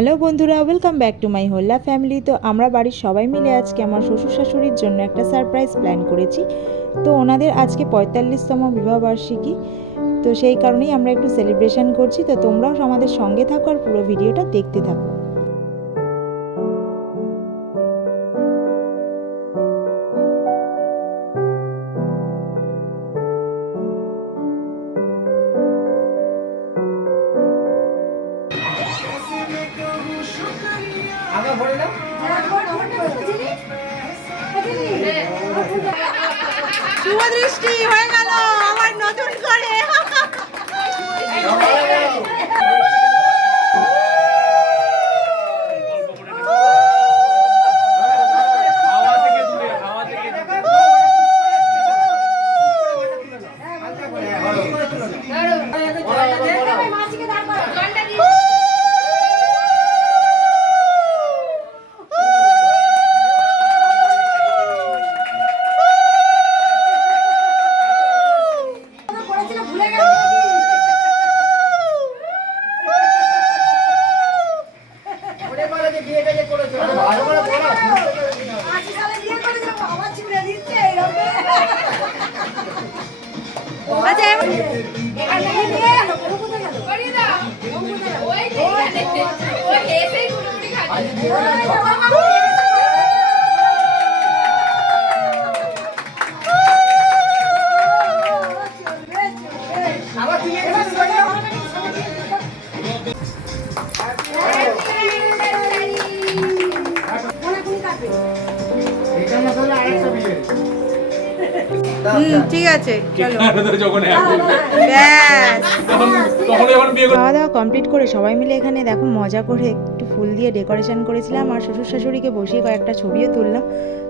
Hello বন্ধুরা, welcome back to my holla family. তো আমরা বাড়ির সবাই মিলে আজকে আমার শ্বশুর শাশুড়ির জন্য একটা সারপ্রাইজ প্ল্যান করেছি। তো ওনাদের আজকে 45তম বিবাহবার্ষিকী, তো সেই কারণেই আমরা একটু সেলিব্রেশন করছি। তো তোমরাও আমাদের সঙ্গে থাকো আর পুরো ভিডিওটা দেখতে থাকো। শুভ দৃষ্টি হয়ে গেল আমার নতুন করে। ঠিক আছে, খাওয়া দাওয়া কমপ্লিট করে সবাই মিলে এখানে দেখো মজা করে একটু ফুল দিয়ে ডেকোরেশন করেছিলাম আর শ্বশুর শাশুড়িকে বসিয়ে কয়েকটা ছবিও তুললাম।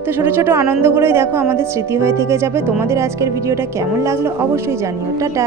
তো ছোটো ছোটো আনন্দগুলোই দেখো আমাদের স্মৃতি হয়ে থেকে যাবে। তোমাদের আজকের ভিডিওটা কেমন লাগলো অবশ্যই জানিও। টাটা।